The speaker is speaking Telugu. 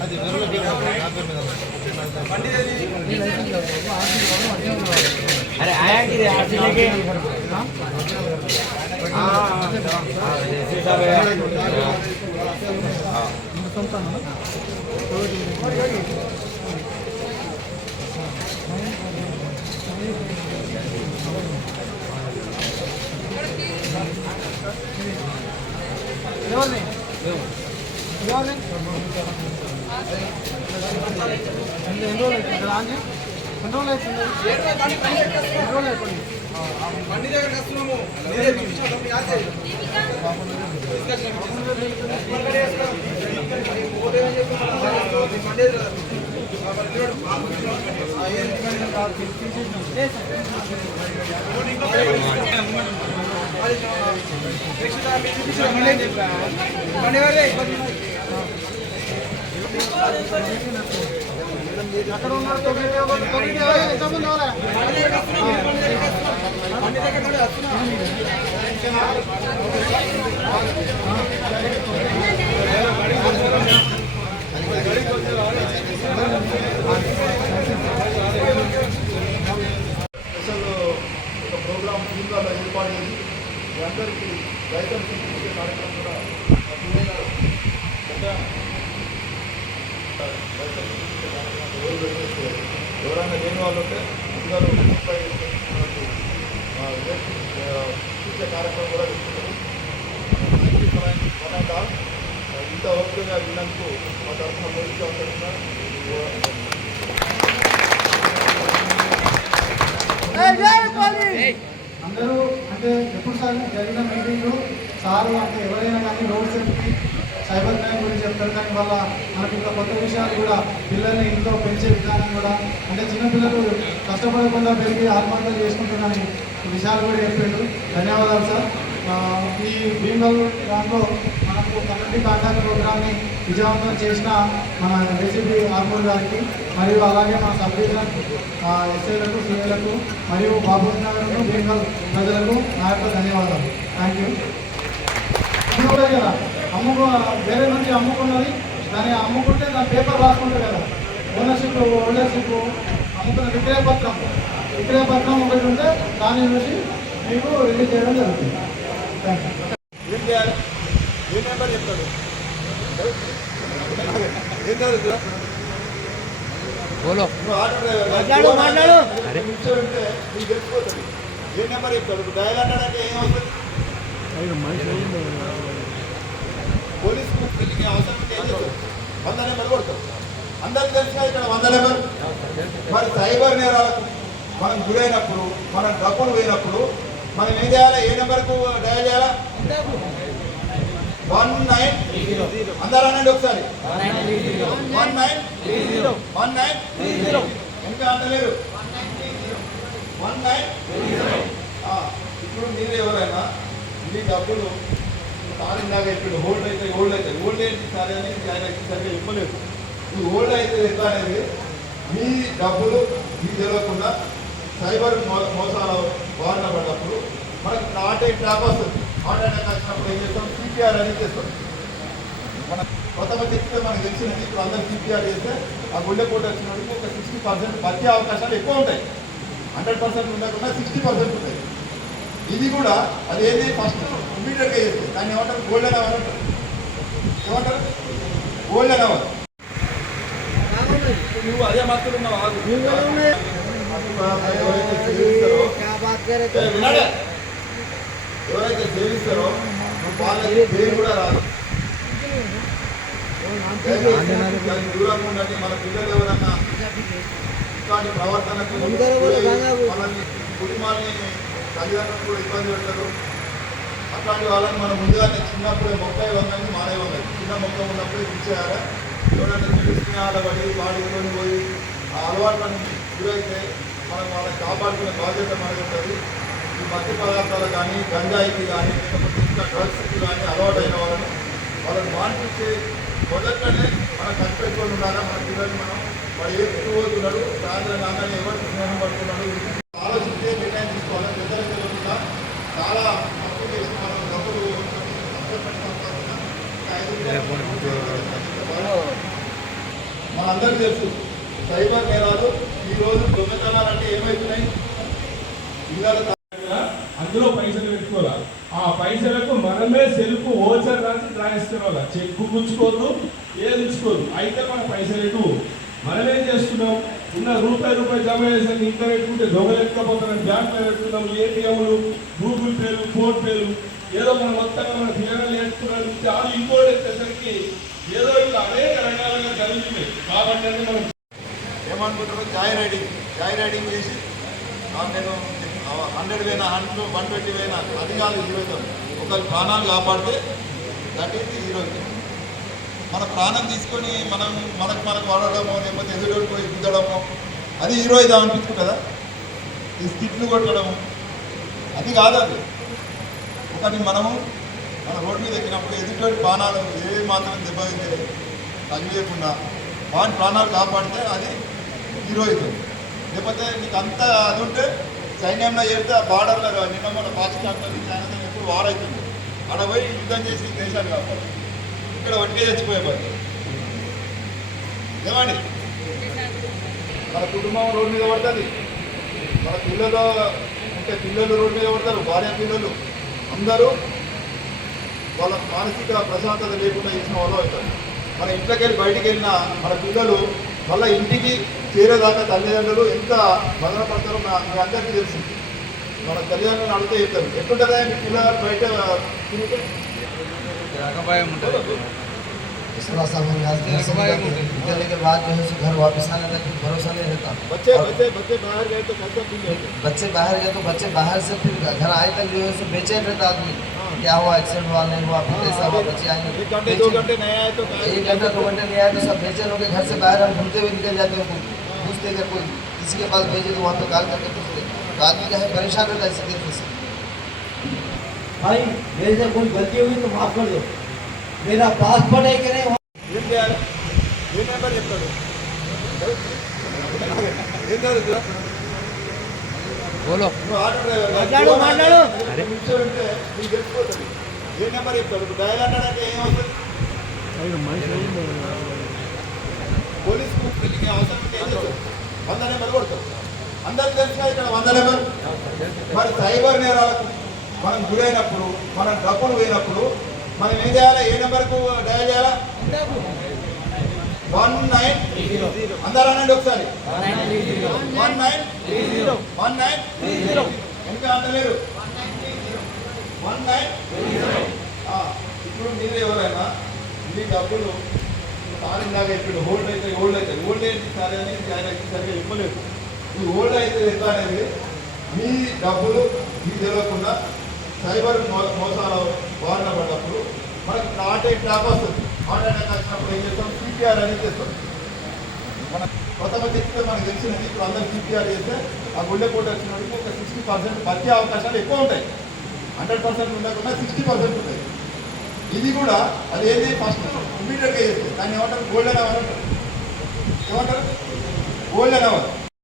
అది అరే ఆయాకి ఆర్టీలకి ఆ ఎన్ని ఎన్ని రోజులు అవుతుంది ఇక్కడ ఆంజీ ఎన్ని రోజులు అవుతుంది ఎన్ని రోజులు అయిపోయింది బండి దగ్గర వస్తున్నాము మీరే ప్రోగ్రామ్ టీంలలో ఏర్పాటు చేసి అందరికీ రైతులకు చూపించే కార్యక్రమం కూడా పిల్లయ్య గారు పెద్ద రైతులు చూపించే కార్యక్రమం ఎవరు పెట్టేస్తే ఎవరైనా లేని వాళ్ళు ఉంటే అందరూ ముప్పై ఆ, చూపించే కార్యక్రమం కూడా పెట్టుకుంటారు. వన్ అండ్ ఆల్ ఇంత ఓపికగా విన్నందుకు మా తరఫున పోలీసు! తరఫున అందరూ అంటే ఎప్పుడు సార్ జరిగిన మీటింగ్లో సార్ అంటే ఎవరైనా కానీ రోడ్ సేఫ్టీ సైబర్ క్రైమ్ గురించి చెప్తారు కానీ వల్ల మనకి ఇంకా కొత్త విషయాలు కూడా పిల్లల్ని ఇంట్లో పెంచే విధానం కూడా అంటే చిన్నపిల్లలు కష్టపడకుండా పెరిగి ఆత్మహత్యలు చేసుకుంటున్నారని విషయాలు కూడా చెప్పాడు ధన్యవాదాలు సార్. ఈ భీమల్ దాంట్లో మనకు కమ్యూనిటీ కాంటాక్ట్ ప్రోగ్రామ్ని విజయవంతం చేసిన మన ఏసీబీ ఆర్మూర్ గారికి మరియు అలాగే మన సబ్ డివిజన్ ఎస్ఐలకు సీఏలకు మరియు బాబు నగర్ను భీమల్ ప్రజలకు నా యొక్క ధన్యవాదాలు. థ్యాంక్ యూ కదా అమ్ముకో వేరే నుంచి అమ్ముకున్నది దాన్ని అమ్ముకుంటే దాని పేపర్ రాసుకుంటారు కదా. ఓనర్షిప్ ఓనర్షిప్ అమ్ముకున్న విక్రయ పత్రం. విక్రయ పత్రం ఒకటి ఉంటే దాన్ని చూసి మీకు రిలీజ్ చేయడం జరుగుతుంది. ఏం చేయాలి? ఏ నెంబర్ చెప్తాడు. ఏం మాట్లాడు, మాట్లాడు. కూర్చోంటే నీకు తెలిసిపోతుంది. ఏ నెంబర్ చెప్తాడు? ఇప్పుడు డయల్ అంటాడంటే ఏం అవుతుంది పోలీస్ నీకు అవసరం ఉంటే ఏం వంద నెంబర్ కొడతాం. అందరికి తెలిసిన ఇక్కడ వంద నెంబర్? మరి సైబర్ నేరాలకు మనం గురైనప్పుడు మనం డబ్బులు పోయినప్పుడు మనం ఏం చేయాలి? ఏ నెంబర్కు డయల్ చేయాలా? వన్ నైన్ అందరూ అనండి ఒకసారి. వన్ నైన్ వన్ నైన్ ఇంకా అంటలేరు వన్ నైన్ ఇప్పుడు మీరు ఎవరైనా మీ డబ్బులు సారిందాక ఇప్పుడు హోల్డ్ అయితే హోల్డ్ అయితే. హోల్డ్ ఏంటి సరే? అని ఆయన సరిగ్గా చెప్పలేదు. ఈ హోల్డ్ అయితే ఎంత అనేది మీ డబ్బులు మీ తెలియకుండా సైబర్ మోసాలు బారిన పడ్డప్పుడు మనకి నాటే ట్యాప్ వస్తుంది. హార్ట్ వచ్చినప్పుడు ఏం చేస్తాం? సిపిఆర్ అనేది చేస్తాం. మన కొంతమంది చెప్తే మనకు తెలిసినది ఇప్పుడు అందరూ సిపిఆర్ చేస్తే ఆ గుండెపోటు వచ్చినప్పుడు ఒక సిక్స్టీ పర్సెంట్ బతికే అవకాశాలు ఎక్కువ ఉంటాయి. హండ్రెడ్ పర్సెంట్ ఉండకుండా సిక్స్టీ పర్సెంట్ ఉంటాయి. ఇది కూడా అది ఏది ఫస్ట్ ఇమీడియట్గా చేస్తుంది. దాన్ని ఏమంటారు? గోల్డెన్ అవర్ అంటారు. ఏమంటారు? గోల్డెన్ అవర్ నువ్వు అదే ఆగు. ఎవరైతే సేవిస్తారో వాళ్ళకి పేరు కూడా రాదు. దూరంగా ఉండండి మన పిల్లలు ఎవరన్నా ఇట్లాంటి ప్రవర్తనకు మనల్ని కుటుంబాన్ని తల్లిదండ్రులు కూడా ఇబ్బంది పెడతారు. అట్లాంటి వాళ్ళని మనం ముందుగానే చిన్నప్పుడే మొక్క వందలు మానే వంగదు చిన్న మొక్క ఉన్నప్పుడే ఇచ్చేయాలి ఎవరైనా తీసుకునే పడి వాడుకొని పోయి ఆ అలవాట్లను గురైతే మనం వాళ్ళని కాపాడుకునే బాధ్యత మనకు ఉంటుంది. ఈ మధ్య పదార్థాలు కానీ గంజాయికి కానీ లేకపోతే ఇంకా డ్రగ్స్కి కానీ అలవాటైన వాళ్ళని వాళ్ళని మానిపించి మొదట్లోనే మనం కనిపెట్టుకొని ఉండాలా? మన పిల్లలు మనం వాడు ఏ పుట్టు పోతున్నాడు సాయంత్రం కాగానే ఎవరు స్నేహం పడుతున్నాడు ఆలోచించే నిర్ణయం తీసుకోవాలి పెద్దల తెలియకుండా చాలా తప్పు చేసిన మనం డబ్బులు అందరికీ తెలుసు సైబర్ నేరాలు ఈ రోజు దొంగతనాలు అంటే ఏమవుతున్నాయి ఇవాళ అందులో పైసలు పెట్టుకోవాలి? ఆ పైసలకు మనమే సెల్ఫ్ ఓచర్ రాసి డ్రాయిస్తున్నాం చెక్ బుక్ ఉంచుకోదు ఏది ఉంచుకోదు అయితే మన పైసలు ఎటు? మనమేం చేస్తున్నాం? ఉన్న రూపాయి రూపాయి జమ చేసాక ఇంకా పెట్టుకుంటే దొంగలు ఎక్కకపోతున్నాం బ్యాంకులో పెట్టుకున్నాం ఏటీఎంలు గూగుల్ పేలు ఫోన్ పేలు. ఏదో మనం మొత్తంగా మన పిల్లలు నేర్చుకున్నాం అది ఇంకోటి వచ్చేసరికి ఏదో అనేక రకాలుగా జరుగుతుంది కాబట్టి మనం ఏమనుకుంటారు జాయ్ రైడింగ్ జాయ్ రైడింగ్ చేసి నేను హండ్రెడ్ పోయినా హండ్రెడ్ వన్ ట్వంటీ పోయినా అది కాదు హీరోయిజం ఒకరి ప్రాణాలు కాపాడితే దట్ ఈస్ ఈరోజు మన ప్రాణం తీసుకొని మనం మనకు మనకు వాడడమో లేకపోతే ఎదురు పోయి గుద్దడమో అది హీరోయిజం కదా ఈ స్కిట్లు కొట్టడము. అది కాదు అది. ఒకటి మనము మన రోడ్డు మీద ఎక్కినప్పుడు ఎదుటి ప్రాణాలు ఏ మాత్రం దెబ్బతింటే తగిలేకుండా వాని ప్రాణాలు కాపాడితే అది హీరోయిజం. లేకపోతే నీకు అంతా అది ఉంటే సైన్యంలో చేస్తే ఆ బార్డర్లో నిన్న మన పాకిస్తాన్ చైనా ఎప్పుడు వార్ అవుతుంది ఆడ పోయి యుద్ధం చేసి దేశాలు కాపాడు. ఇక్కడ ఒట్టిగా చచ్చిపోయేవాడు. ఏమండి? మన కుటుంబం రోడ్డు మీద పడుతుంది. మన పిల్లలు అంటే పిల్లలు రోడ్డు మీద పడతారు. భార్య పిల్లలు. అందరూ వాళ్ళ మానసిక ప్రశాంతత లేకుండా చేసిన వాళ్ళు అవుతారు మన ఇంట్లోకి వెళ్ళి బయటికి వెళ్ళిన మన పిల్లలు మళ్ళీ ఇంటికి చేరేదాకా తల్లిదండ్రులు ఎంత మదన పడతారో మా- మీ అందరికీ తెలుసు మన తల్లిదండ్రులను అడిగితే చెప్తారు ఎట్లుంటుందా మీ పిల్లలు బయట తిరిగితే थोड़ा सा मैंने आज घर से निकल निकलने के बाद जो है सो घर वापस आने तक भरोसा नहीं रहता बच्चे और बच्चे बच्चे बाहर गए तो कैसे फील होते बच्चे बाहर गए तो बच्चे बाहर से फिर घर आए तक जो है सो बेचैन रहता आदमी तो क्या हुआ? एक्सीडेंट हुआ नहीं हुआ फिर कैसा हुआ बच्चे आएँगे। एक घंटे दो घंटे नहीं तो आए तो सब बेचैन हो घर से बाहर हम घूमते हुए निकल जाते हैं पूछते अगर कोई किसी के पास भेजे तो वहाँ पर कॉल करके पूछते तो आदमी क्या है परेशान रहता है इसी तरीके से। भाई मेरे से कोई गलती हुई तो माफ़ कर दो। मेरा पासपोर्ट है कि नहीं ये नंबर ये करो। అవుతుంది పోలీస్ వంద నెంబర్ కొడతాడు అందరికి తెలిసిన ఇక్కడ వంద నెంబర్ మరి సైబర్ నేరాలకు మనం గురైనప్పుడు మనం డబ్బులు పోయినప్పుడు మనం ఏం చేయాలి ఏ నెంబర్కు డయల్ చేయాలా వన్ నైన్ అందరూ అనండి ఒకసారి వన్ నైన్ వన్ నైన్ అంటలేరు వన్ నైన్ ఇప్పుడు మీరు ఎవరైనా మీ డబ్బులు సార్ ఇందాక ఇప్పుడు హోల్డ్ అయితే హోల్డ్ అయితే హోల్డ్ ఏంటి సరే అనేది ఆయన సరిగా ఇవ్వలేదు. ఈ హోల్డ్ అయితే ఎంత అనేది మీ డబ్బులు మీకు తెలియకుండా సైబర్ మో- మోసాల బారిన పడ్డప్పుడు మనకి హార్ట్ అటాక్ వస్తుంది. అటాక్ వచ్చినప్పుడు ఏం చేస్తాం? సిపిఆర్ అనేది చేస్తాం. మన కొంతమంది చెప్తే మనకు తెలిసినది. ఇప్పుడు అందరూ సిపిఆర్ చేస్తే ఆ గుండెపోటు వచ్చినప్పుడు ఒక సిక్స్టీ పర్సెంట్ బతికే అవకాశాలు ఎక్కువ ఉంటాయి. హండ్రెడ్ పర్సెంట్ ఉండకుండా సిక్స్టీ పర్సెంట్ ఉంటాయి. ఇది కూడా అది ఏది? ఫస్ట్ ఇమీడియట్గా చేస్తుంది దాన్ని ఏమంటారు? గోల్డెన్ అవర్ అంటారు. ఏమంటారు? Golden hour